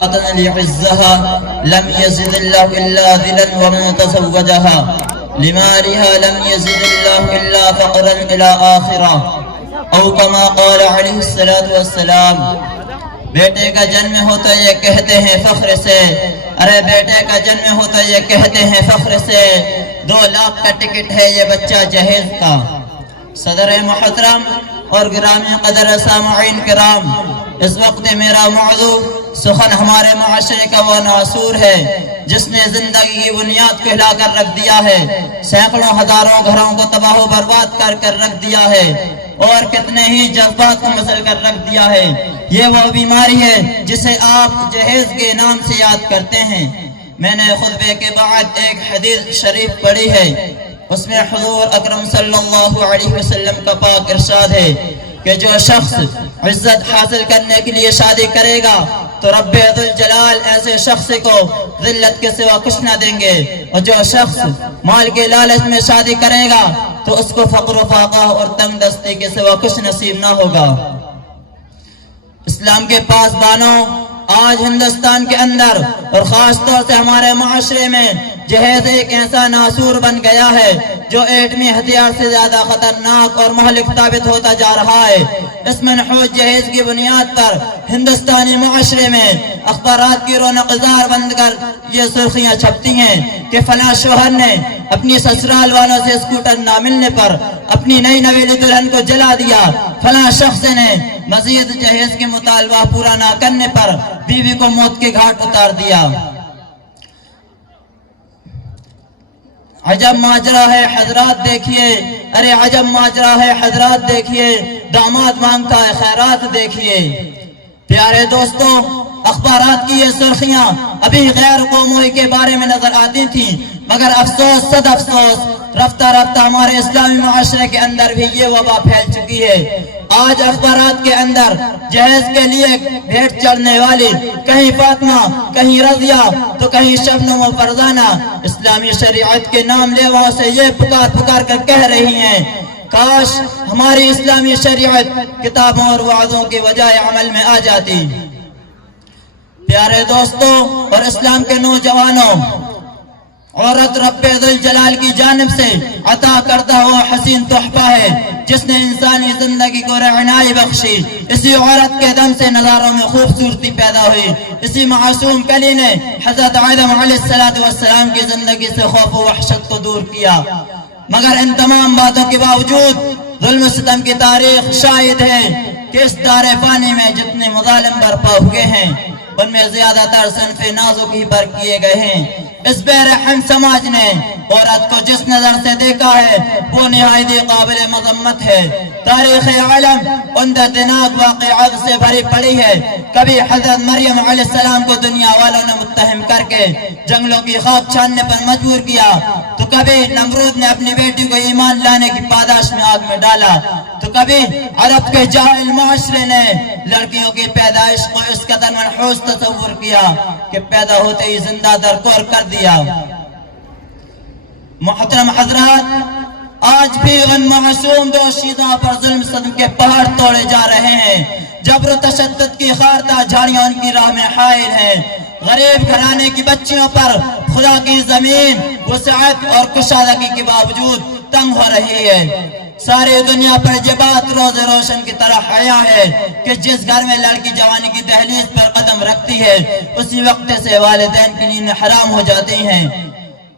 لعزها لم يزد الله إلا ذلا ومن تزوجها لمالها لم يزد الله إلا فقرا إلى آخرة او كما قال علیہ الصلوۃ والسلام۔ بیٹے کا جنم ہو تو یہ کہتے ہیں فخر سے، ارے بیٹے کا جنم ہو تو یہ کہتے ہیں فخر سے 2 لاکھ کا ٹکٹ ہے یہ بچہ جہیز کا۔ صدر محترم اور گرامی قدر سامعین کرام، اس وقت میرا موضوع سخن ہمارے معاشرے کا وہ ناسور ہے جس نے زندگی کی بنیاد کو ہلا کر رکھ دیا ہے، سینکڑوں ہزاروں گھروں کو تباہ و برباد کر رکھ دیا ہے اور کتنے ہی جذبات کو مسل کر رکھ دیا ہے۔ یہ وہ بیماری ہے جسے آپ جہیز کے نام سے یاد کرتے ہیں۔ میں نے خطبے کے بعد ایک حدیث شریف پڑھی ہے، اس میں حضور اکرم صلی اللہ علیہ وسلم کا پاک ارشاد ہے کہ جو شخص عزت حاصل کرنے کے لیے شادی کرے گا تو رب ذوالجلال ایسے شخص کو ذلت کے سوا کچھ نہ دیں گے، اور جو شخص مال کے لالچ میں شادی کرے گا تو اس کو فقر و فاقہ اور تنگ دستی کے سوا کچھ نصیب نہ ہوگا۔ اسلام کے پاسبانوں، آج ہندوستان کے اندر اور خاص طور سے ہمارے معاشرے میں جہیز ایک ایسا ناسور بن گیا ہے جو ایٹمی ہتھیار سے زیادہ خطرناک اور مہلک ثابت ہوتا جا رہا ہے۔ اس منحوس جہیز کی بنیاد پر ہندوستانی معاشرے میں اخبارات کی رونق زار بند کر یہ سرخیاں چھپتی ہیں کہ فلاں شوہر نے اپنی سسرال والوں سے اسکوٹر نہ ملنے پر اپنی نئی نویلی دلہن کو جلا دیا، فلاں شخص نے مزید جہیز کے مطالبہ پورا نہ کرنے پر بیوی کو موت کے گھاٹ اتار دیا۔ عجب ماجرا ہے حضرات دیکھیے، ارے عجب ماجرا ہے حضرات دیکھیے، داماد مانگتا ہے خیرات دیکھیے۔ پیارے دوستو، اخبارات کی یہ سرخیاں ابھی غیر قوموں کے بارے میں نظر آتی تھیں، مگر افسوس صد افسوس رفتہ رفتہ ہمارے اسلامی معاشرے کے اندر بھی یہ وبا پھیل چکی ہے۔ آج اخبارات کے اندر جہیز کے لیے بھیٹ چڑھنے والی کہیں فاطمہ، کہیں رضیہ تو کہیں شبنم و فرزانہ اسلامی شریعت کے نام لیواؤں سے یہ پکار کر کہہ رہی ہیں کاش ہماری اسلامی شریعت کتابوں اور وعظوں کے بجائے عمل میں آ جاتی۔ پیارے دوستوں اور اسلام کے نوجوانوں، عورت رب ذوالجلال کی جانب سے عطا کردہ ہوا حسین تحفہ ہے جس نے انسانی زندگی کو رعنائی بخشی۔ اسی عورت کے دم سے نظاروں میں خوبصورتی پیدا ہوئی، اسی معصوم کلی نے حضرت آدم علیہ السلام کی زندگی سے خوف و وحشت کو دور کیا۔ مگر ان تمام باتوں کے باوجود ظلم و ستم کی تاریخ شاہد ہے کہ اس دار فانی میں جتنے مظالم برپا ہوئے ہیں ان میں زیادہ تر صنف نازک ہی پر کیے گئے ہیں۔ اس بے رحم سماج نے عورت کو جس نظر سے دیکھا ہے وہ نہایت قابل مذمت ہے۔ تاریخ عالم ان دردناک واقعات سے بھری پڑی ہے۔ کبھی حضرت مریم علیہ السلام کو دنیا والوں نے متہم کر کے جنگلوں کی خاک چھاننے پر مجبور کیا، تو کبھی نمرود نے اپنی بیٹی کو ایمان لانے کی پاداش میں آگ میں ڈالا، تو کبھی عرب کے جاہل معاشرے نے لڑکیوں کی پیدائش کو اس قدر منحوس تصور کیا کہ پیدا ہوتے ہی زندہ درکور کر دیا۔ محترم حضرات، آج بھی ان معصوم دوشیزوں پر ظلم ستم کے پہاڑ توڑے جا رہے ہیں۔ جبر و تشدد کی خاردار جھاڑیاں ان کی راہ میں حائل ہیں۔ غریب گھرانے کی بچیوں پر خدا کی زمین وسعت اور کشادگی کے باوجود تنگ ہو رہی ہے۔ ساری دنیا پر یہ بات روز روشن کی طرح حیا ہے کہ جس گھر میں لڑکی جوانی کی دہلیز پر قدم رکھتی ہے اسی وقت سے والدین کی نیند حرام ہو جاتی ہیں۔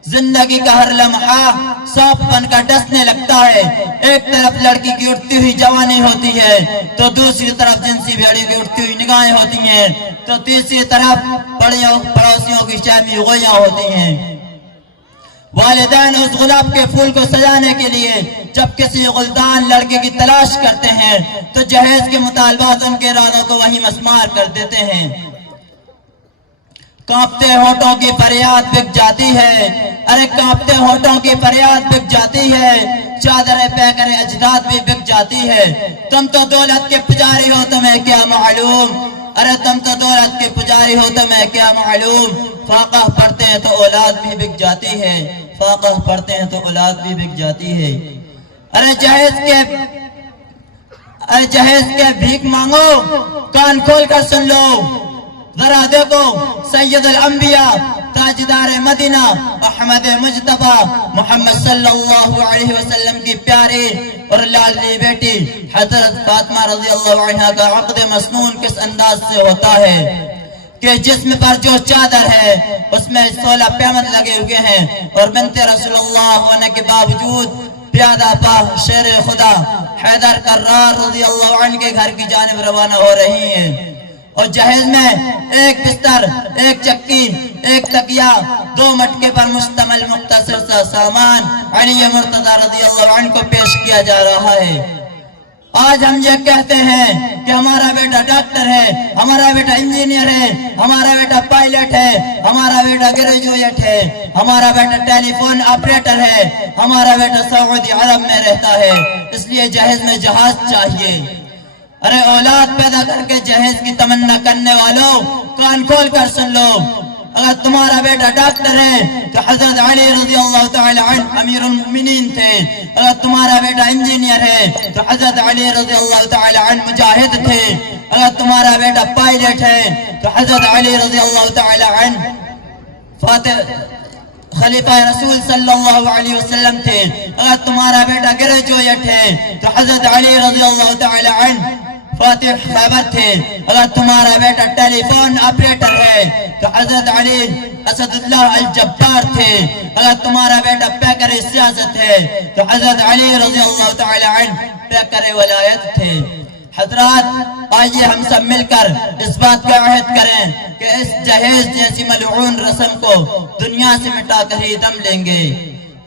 زندگی کا ہر لمحہ سانپ بن کر ڈسنے لگتا ہے۔ ایک طرف لڑکی کی اٹھتی ہوئی جوانی ہوتی ہے تو دوسری طرف جنسی بھیڑی کی اٹھتی ہوئی نگاہیں ہوتی ہیں، تو تیسری طرف پڑوسیوں کی شامی غویاں ہوتی ہیں۔ والدین اس گلاب کے پھول کو سجانے کے لیے جب کسی غلطان لڑکے کی تلاش کرتے ہیں تو جہیز کے مطالبات ان کے ارادوں کو وہیں مسمار کر دیتے ہیں۔ کانپتے ہونٹوں کی فریاد بک جاتی ہے، ارے کانپتے ہونٹوں کی فریاد بک جاتی ہے، چادریں پیکر اجداد بھی بک جاتی ہے۔ تم تو دولت کے پجاری ہو، تمہیں کیا معلوم، ارے تم تو دولت کے پجاری ہو، تمہیں کیا معلوم، فاقہ پڑھتے ہیں تو اولاد بھی بک جاتی ہے، فاقہ پڑھتے ہیں تو اولاد بھی بک جاتی ہے۔ ارے جہیز کے بھیک مانگو، کان کھول کر سن لو، ذرا دیکھو سید الانبیاء تاجدار مدینہ احمد مجتبی محمد صلی اللہ علیہ وسلم کی پیاری اور لاڈلی بیٹی حضرت فاطمہ رضی اللہ عنہا کا عقد مسنون کس انداز سے ہوتا ہے کہ جسم پر جو چادر ہے اس میں 16 پیمد لگے ہوئے ہیں، اور بنت رسول اللہ ہونے کے باوجود پیادہ پا شیر خدا حیدر کرار رضی اللہ عنہ کے گھر کی جانب روانہ ہو رہی ہیں، اور جہیز میں ایک بستر، ایک چکی، ایک تکیہ، 2 مٹکے پر مشتمل مختصر سا سامان علی مرتضی رضی اللہ عنہ کو پیش کیا جا رہا ہے۔ آج ہم یہ کہتے ہیں کہ ہمارا بیٹا ڈاکٹر ہے، ہمارا بیٹا انجینئر ہے، ہمارا بیٹا پائلٹ ہے، ہمارا بیٹا گریجویٹ ہے، ہمارا بیٹا ٹیلی فون آپریٹر ہے، ہمارا بیٹا سعودی عرب میں رہتا ہے، اس لیے جہیز میں جہاز چاہیے۔ ارے اولاد پیدا کر کے جہیز کی تمنا کرنے والوں، کان کھول کر سن لو، اگر تمہارا بیٹا ڈاکٹر ہے تو حضرت علی رضی اللہ تعالی عنہ امیر المؤمنین تھے، اگر تمہارا بیٹا انجینئر ہے تو حضرت علی رضی اللہ تعالی عنہ مجاہد تھے، اگر تمہارا بیٹا پائلٹ ہے تو حضرت علی رضی اللہ تعالی عنہ فاتح خلیفہ رسول صلی اللہ علیہ وسلم تھے، اگر تمہارا بیٹا گریجویٹ ہے تو حضرت علی رضی اللہ تعالی عنہ فاتح خیبر تھے، اگر تمہارا بیٹا ٹیلی فون آپریٹر ہے تو حضرت علی اسد اللہ الجبار تھے، اگر تمہارا بیٹا پیکر سیاست ہے تو حضرت علی رضی اللہ تعالی عنہ پیکر ولایت تھے۔ حضرات آئیے ہم سب مل کر اس بات کا عہد کریں کہ اس جہیز جیسی ملعون رسم کو دنیا سے مٹا کر ہی دم لیں گے۔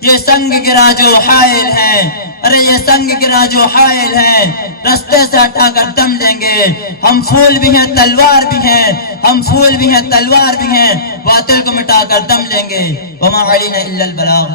یہ سنگ گرا جو حائل ہیں، ارے یہ سنگ گرا جو حائل ہیں، رستے سے ہٹا کر دم لیں گے۔ ہم پھول بھی ہیں تلوار بھی ہیں، ہم پھول بھی ہیں تلوار بھی ہیں، باطل کو مٹا کر دم لیں گے۔ وما علینا الا البلاغ۔